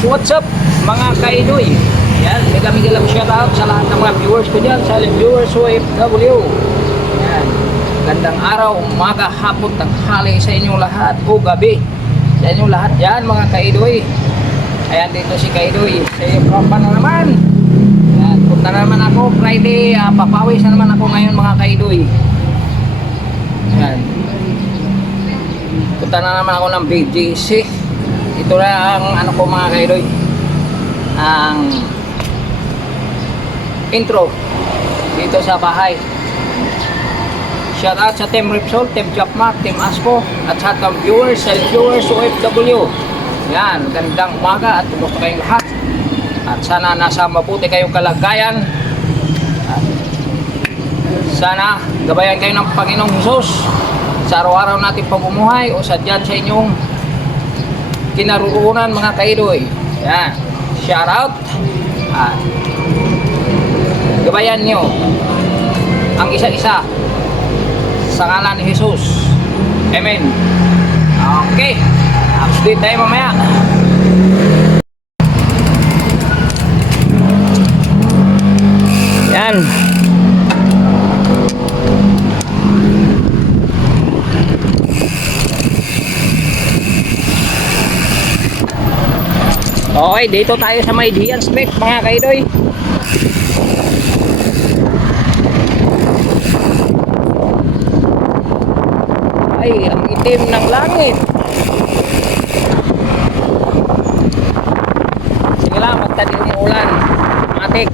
What's up mga kaidoy? Yan, mega lang shoutout sa lahat ng mga viewers ko dyan, silent viewers, OFW. Yan, gandang araw, umaga, hapon, tanghali sa inyong lahat o gabi sa inyong lahat dyan mga kaidoy. Ayan, dito si kaidoy sa Europa na naman. Yan, punta na naman ako Friday, papawis na naman ako ngayon mga kaidoy. Yan, punta na naman ako ng BGC. Ito na ang ano ko mga kaidoy, ang intro dito sa bahay. Shout out sa Team Repsol, Team Jackmark, Team Asco at sa ating viewers, self-viewers, OFW. Yan, gandang umaga at kumusta kayong lahat. At sana nasa mabuti kayong kalagayan. At sana gabayan kayo ng Panginoong Hesus sa araw-araw nating pamumuhay o sadyan sa inyong kinaroroonan mga kaidoy. Yan, shout out at gabayan nyo ang isa-isa sa ngalan ni Jesus. Amen. Okay, update tayo mamaya. Yan, okay, dito tayo sa may Dian Street mga kaidoy. Ay, ang itim ng langit. Sige lang, magtanim ng ulan. Matik.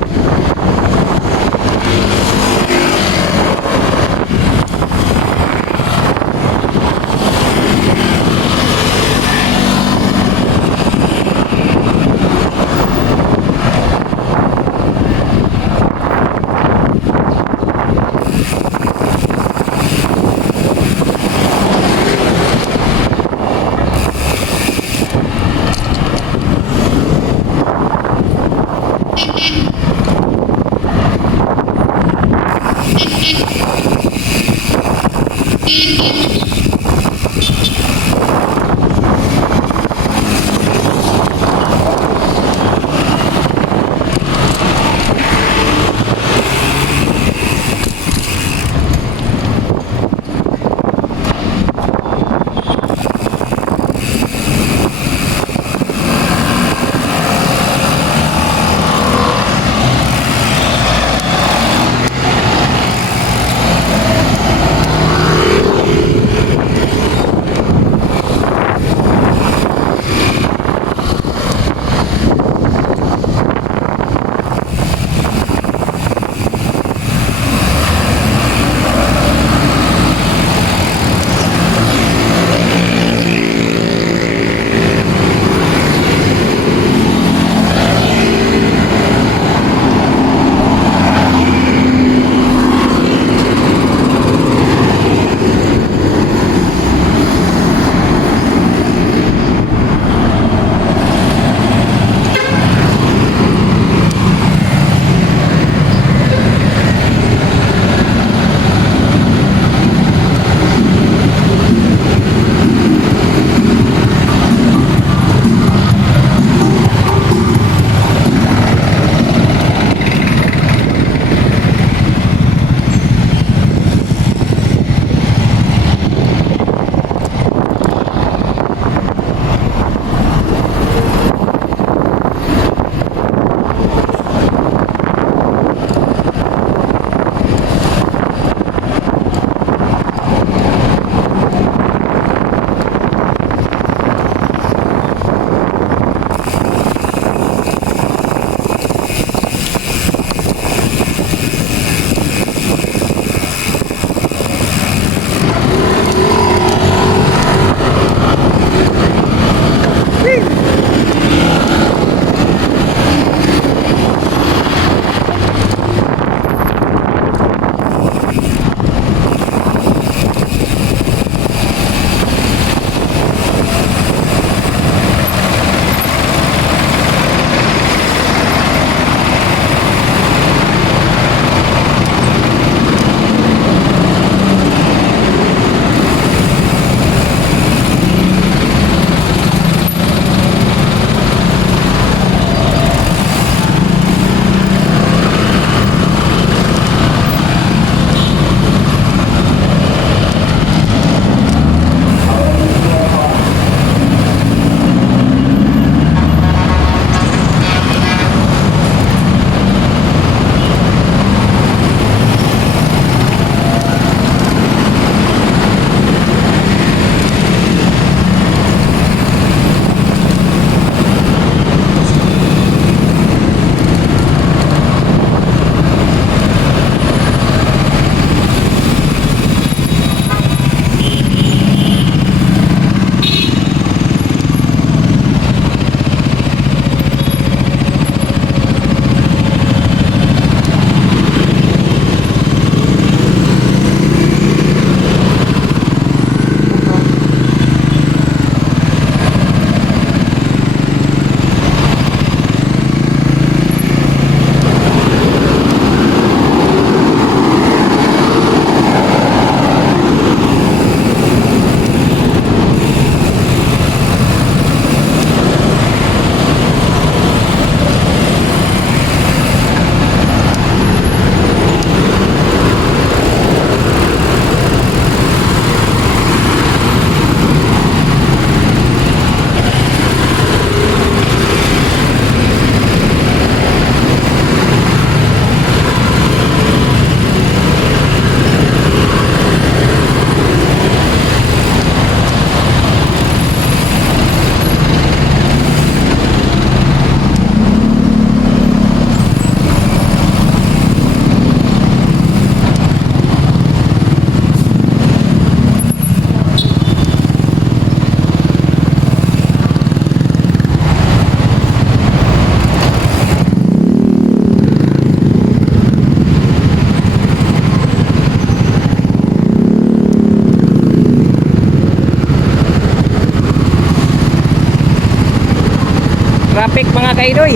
traffic mga kaidoy.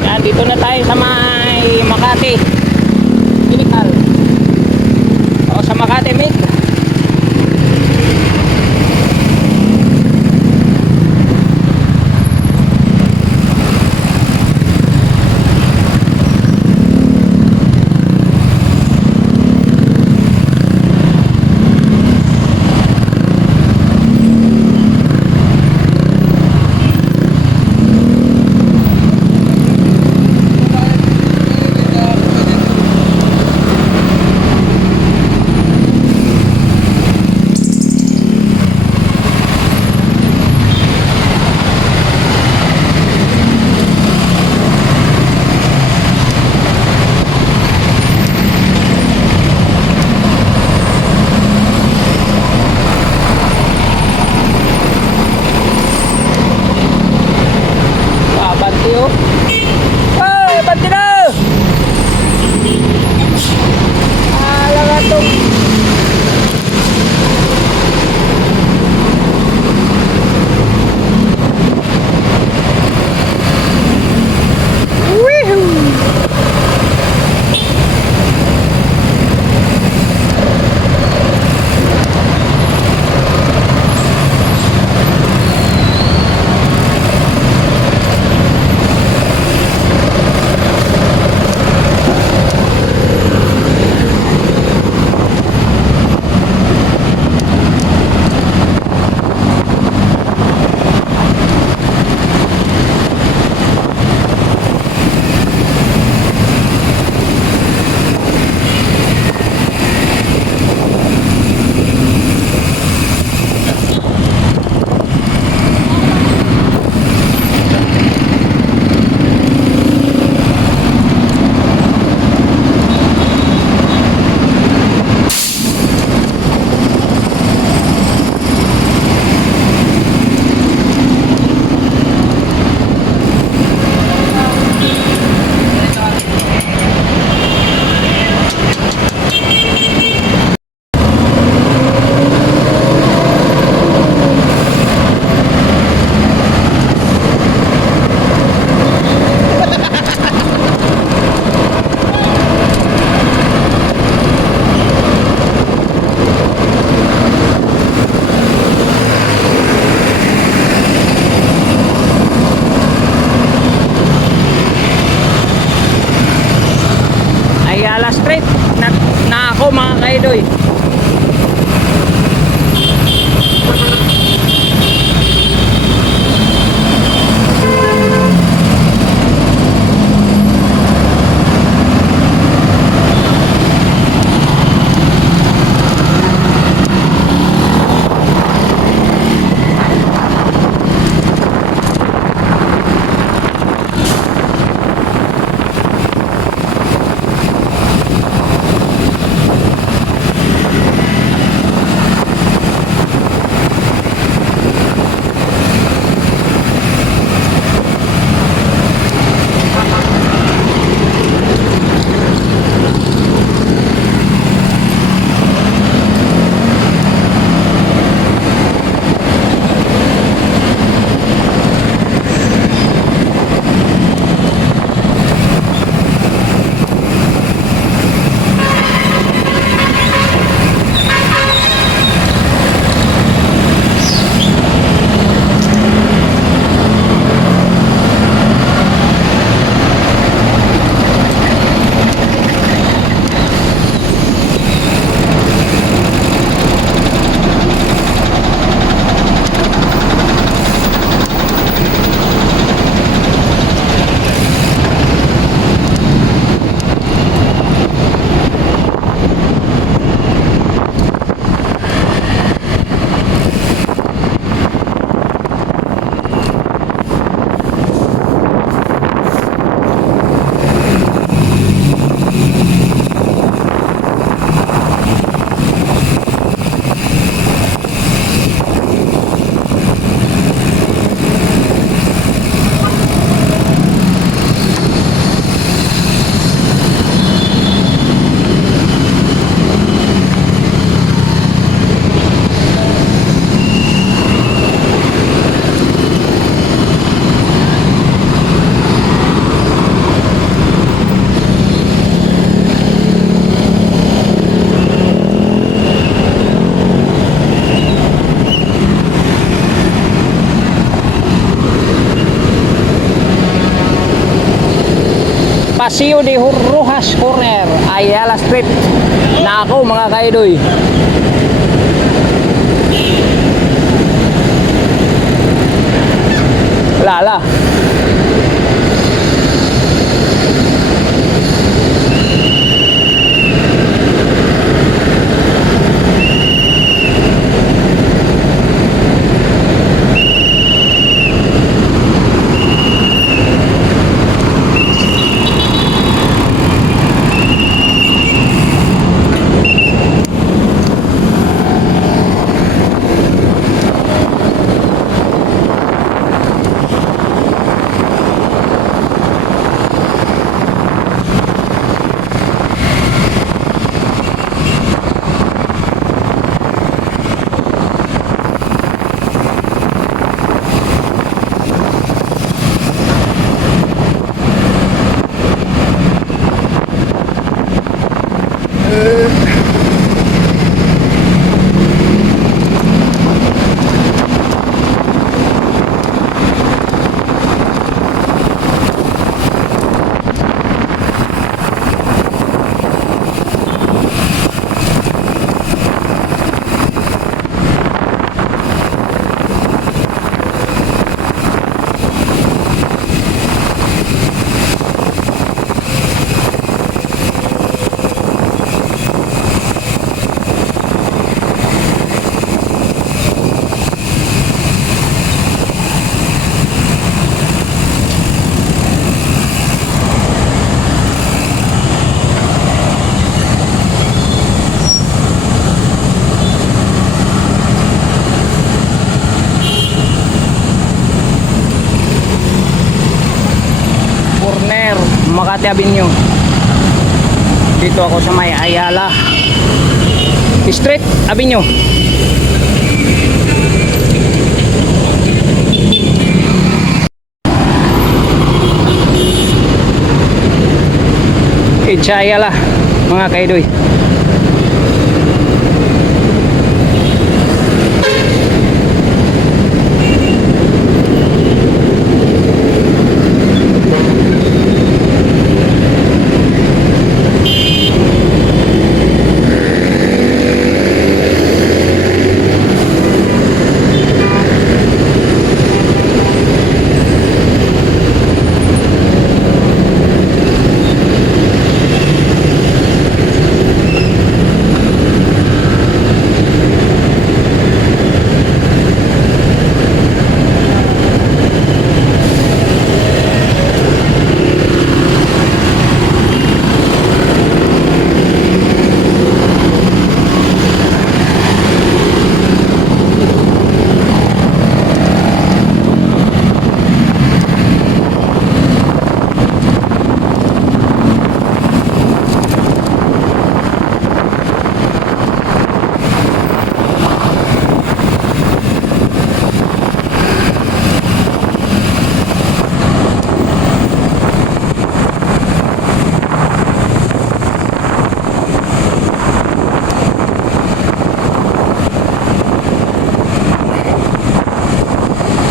Yan, dito na tayo sa may Makati Clinical. O sa Makati Mig. Paseo de Rojas Corner, Ayala Street. Na ako mga kaidoy. Lala. Makati Avenue. Dito ako sa may Ayala Street Avenue. It's Ayala mga kaidoy.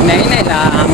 Nay lang.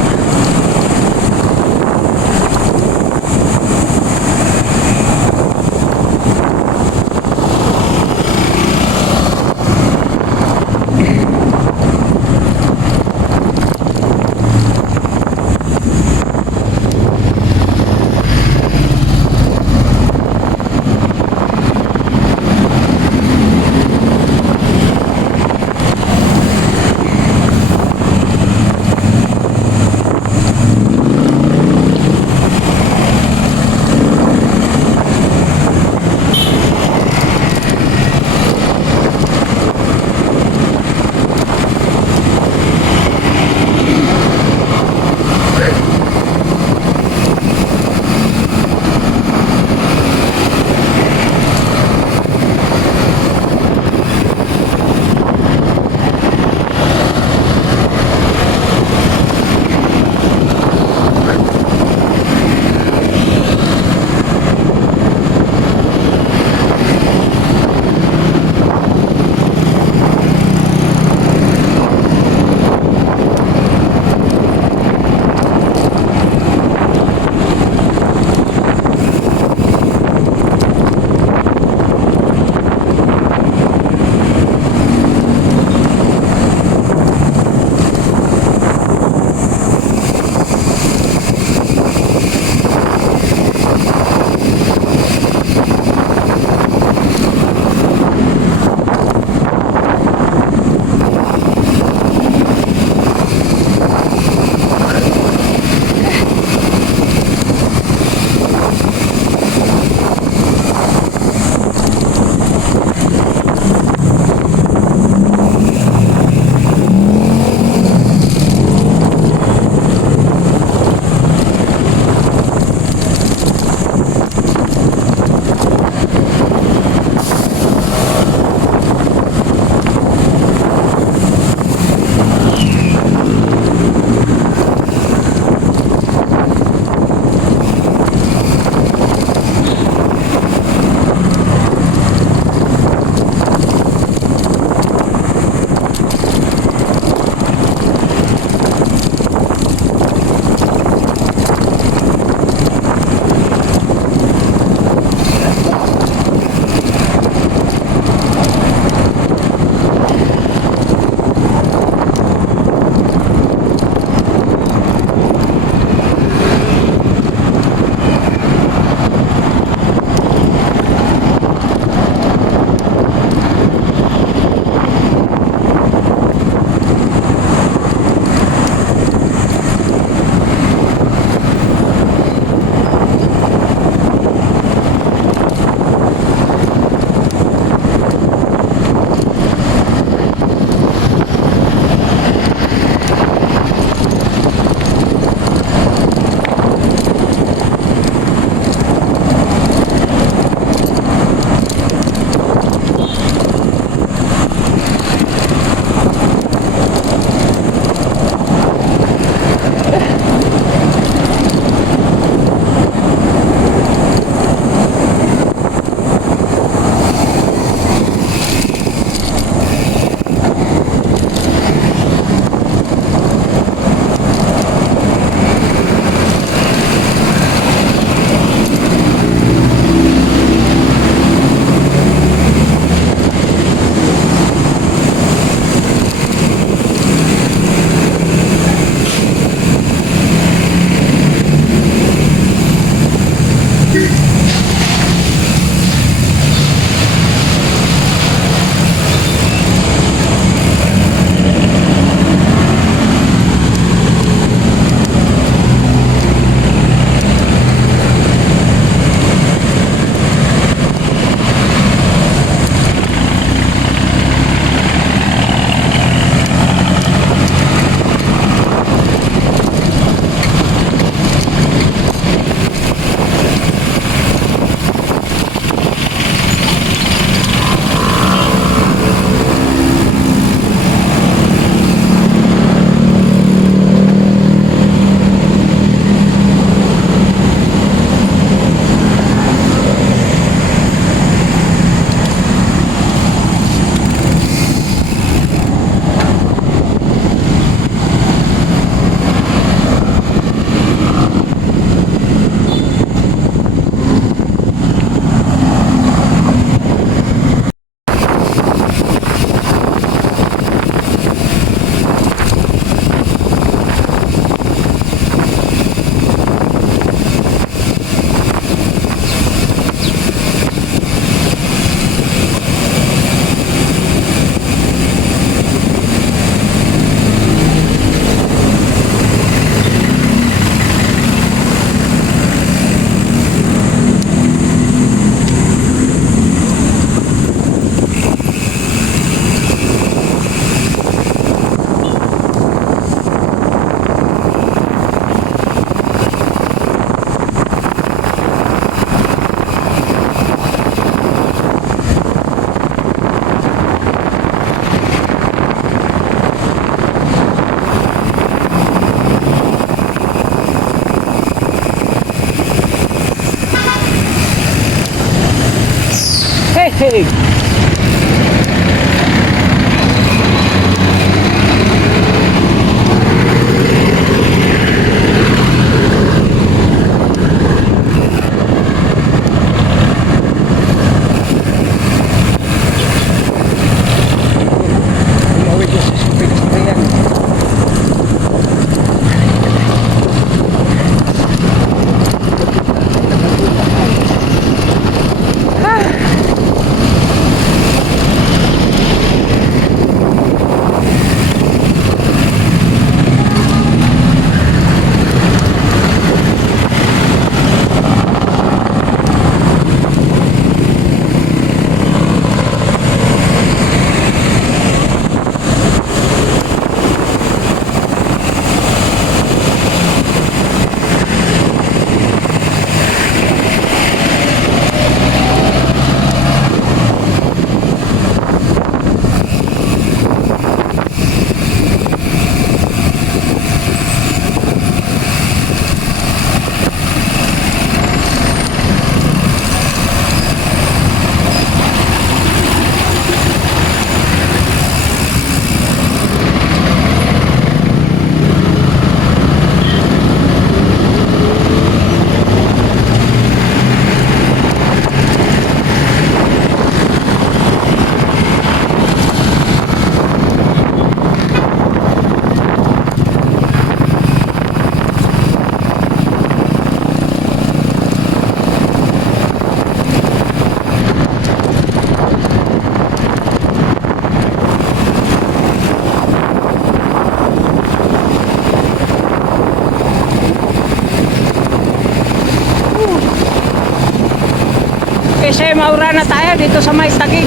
Daig. Umawit yung sasakyan. Kasi maura na tayo dito sa may Taguig.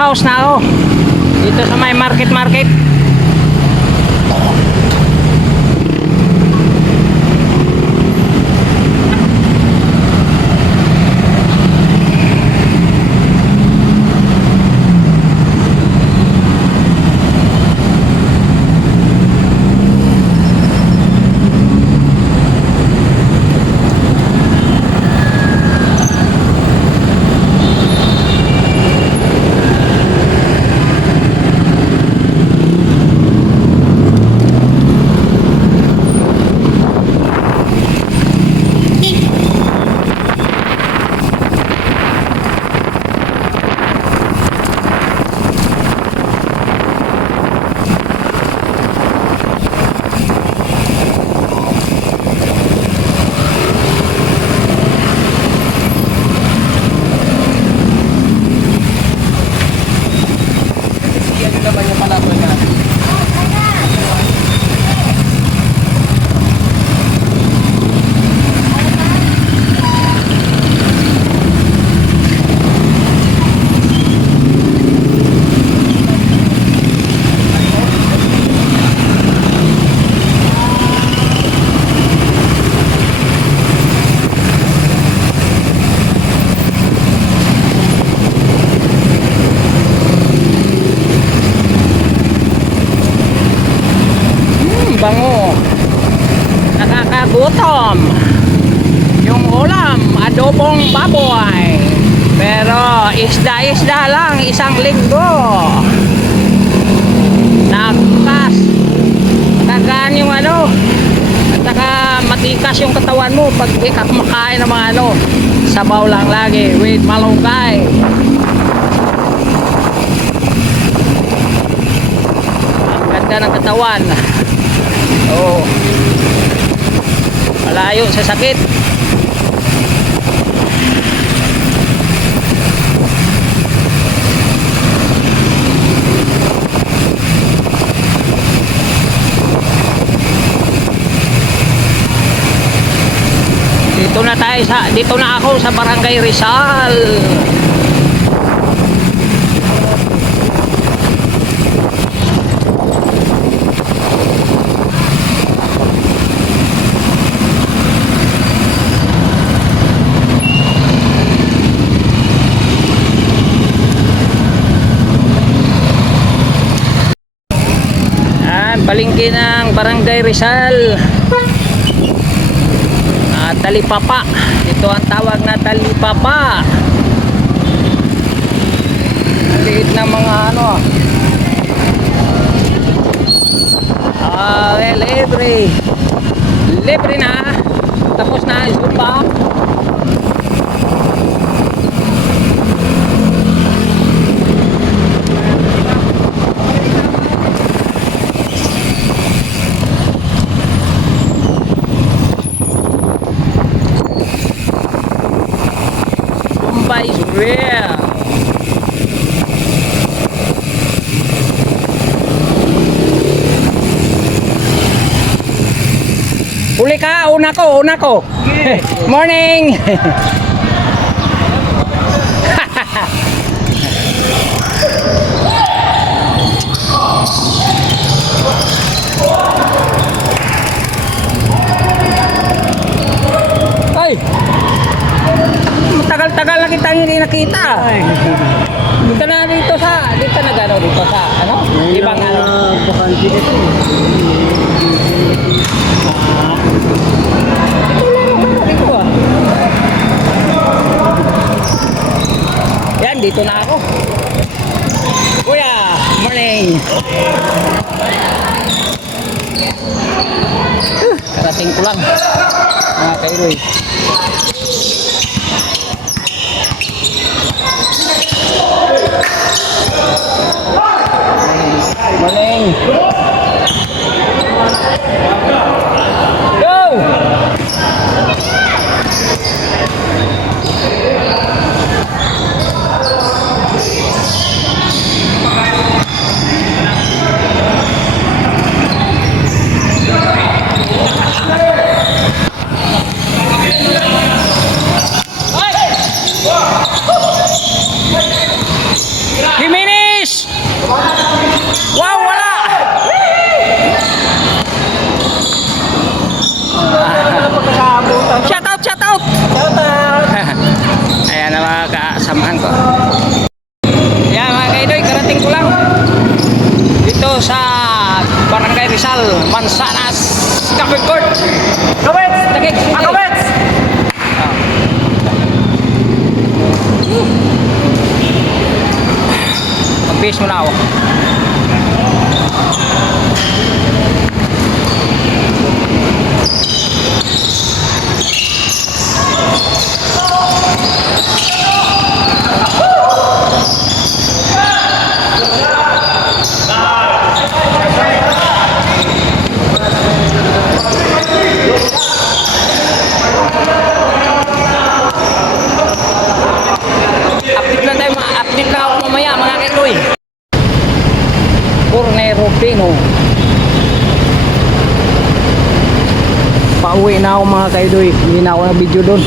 House na ako dito sa may market. gutom. Yung ulam, adobong baboy. Pero isda-isda lang, isang linggo. Nakas. Kagaan yung ano. At saka matikas yung katawan mo pag di ka kumakain ng mga ano. Sabaw lang lagi with malunggay. Ang ganda ng katawan. Oh. Malayo sa sakit. Dito na ako sa Barangay Rizal. Palengke ng Barangay Rizal. Talipapa. Ito ang tawag na talipapa. Ang liit na mga ano. Libre. Libre na. Tapos na Zumba. Is real. Uli ka, una ko. Okay. Morning. Ay. Tagal-tagal na kita hindi nakita. Dito na dito sa ano? Ibang ano? Bakante dito. Yan, dito na ako. Kuya, morning. Karating ko lang. Mga kairoy. Morning. Go. Finish. Wow, wala. Shout out. Ayan na mga kasamahan ko. Yan mga kaidoy, karating ko lang. Dito sa Barangay Rizal, Mansanas, Kapitcourt. Kabets! Kabets! Mag-base muna ako. Update na ako mamaya mga kailoy. Cornero Pino. Pauwi na ako mga kailoy. Hindi na ako na video doon.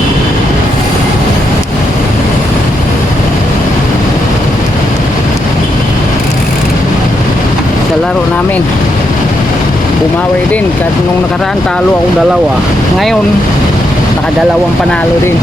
Sa laro namin bumawi din. Kahit nung nakaraan talo akong dalawa. Ngayon nakadalawang panalo din.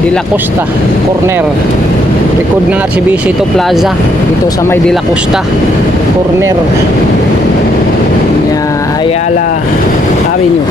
De La Costa corner, likod ng RCBC to Plaza, dito sa may De La Costa corner niya Ayala Avenue.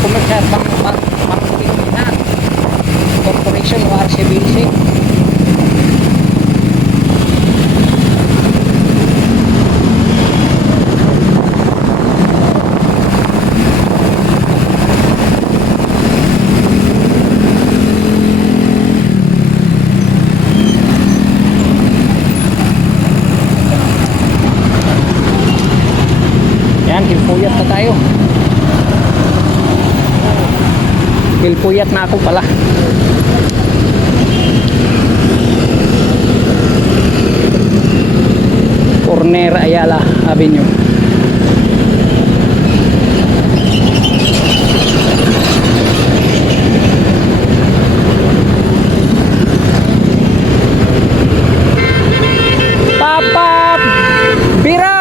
Commercial Pangilinan Corporation o RCBC. Yan, Kilpuyat na tayo. Kilpuyat na ako pala. Corner Ayala Avenue. Papa Bira.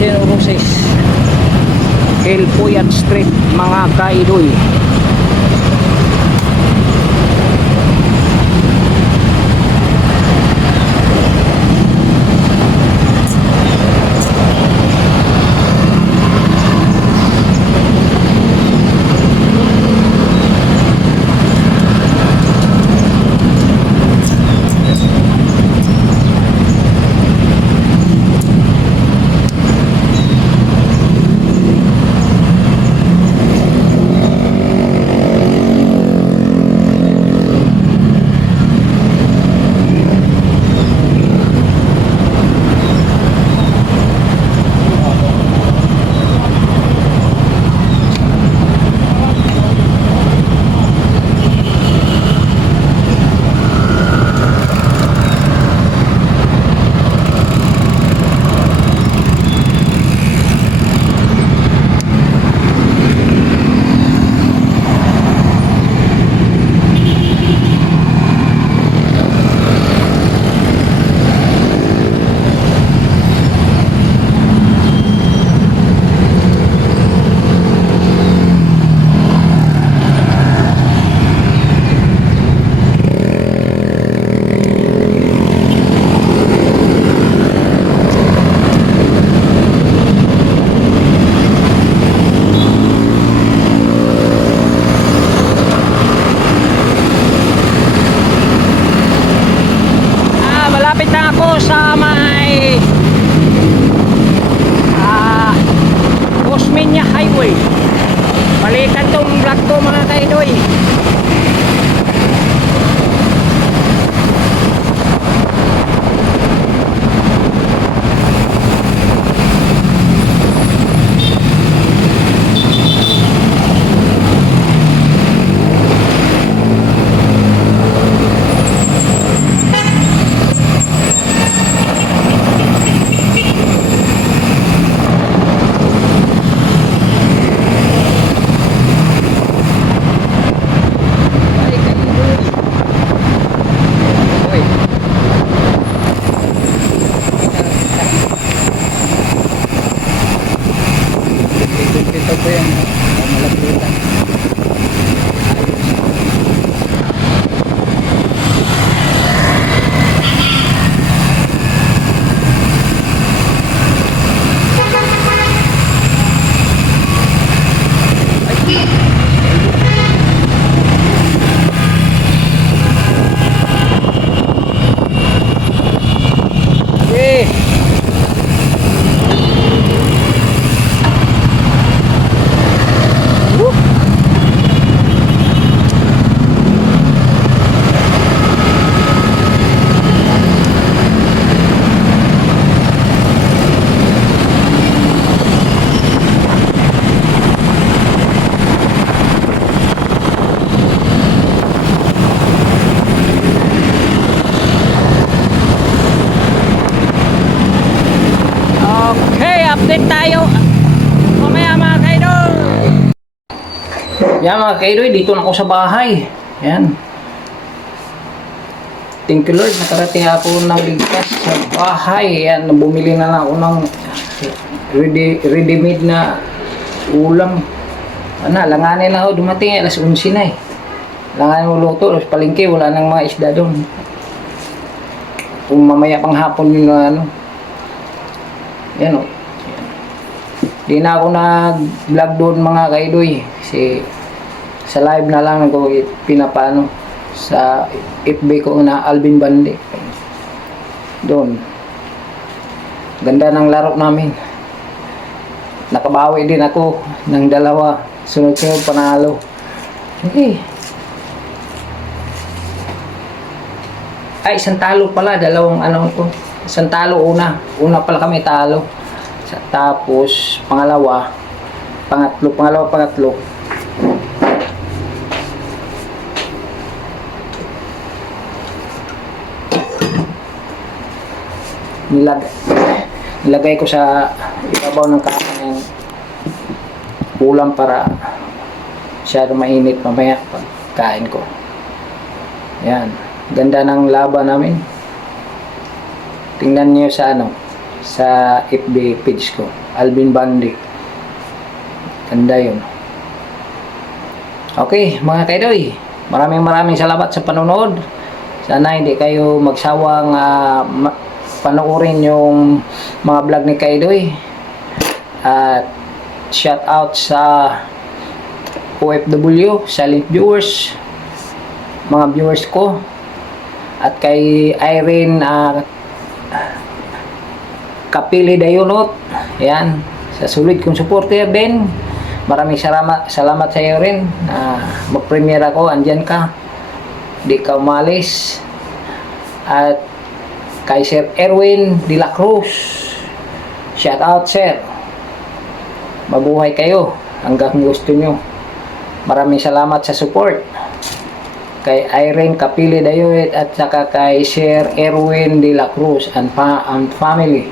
General Roses, Kilpuyat Street, mga kaidoy. update tayo. Mamaya mga kaidol. Yan mga kaidol, dito na ako sa bahay. Yan. Thank you Lord, nakarating ako ng ligtas sa bahay. Yan, bumili na lang ako ng ready-made na ulam. Ano, langanin na ako dumating, alas 11 na eh. Langanin mo luto, alas palengke, wala nang mga isda doon. Kung mamaya pang hapon yun na ano. Yan o. Di na ako nag-vlog doon mga kaidoy. Kasi sa live na lang ako pinapano sa FB ko na Alvin Bandi. Doon. Ganda ng laro namin. Nakabawi din ako ng dalawa. Sunod-sunod panalo. Okay. Ay, isang talo pala. Dalawang ano ko. Isang talo una. Una pala kami talo. Tapos, pangalawa, pangatlo. Nilagay ko sa ibabaw ng kanin ulam para masyado mainit mamaya pagkain ko. Yan. Ganda ng laban namin. Tingnan niyo sa ano, sa FB page ko, Alvin Bandi. Ganda yun. Okay, mga kaidoy, maraming salamat sa panonood. Sana hindi kayo magsawang panoorin yung mga vlog ni Kaidoy. At shout out sa OFW, silent viewers, mga viewers ko. At kay Irene Kapili Dayunot, yan, sa sulit kong supporter din. Maraming salamat sa iyo rin. Mag-premiere ako, andyan ka, di ka umalis. At kay Sir Erwin de la Cruz, shout out sir, mabuhay kayo hanggang gusto nyo. Maraming salamat sa support kay Irene Kapili Dayunot at saka kay Sir Erwin de la Cruz and family.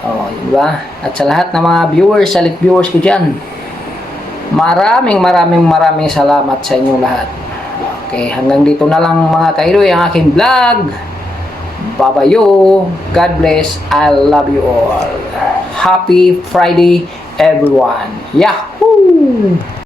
Oh, diba? At sa lahat ng mga viewers, silent viewers ko dyan, maraming salamat sa inyo lahat. Okay, hanggang dito na lang mga kaidoy ang aking vlog. Babayo, God bless, I love you all. Happy Friday everyone. Yahoo!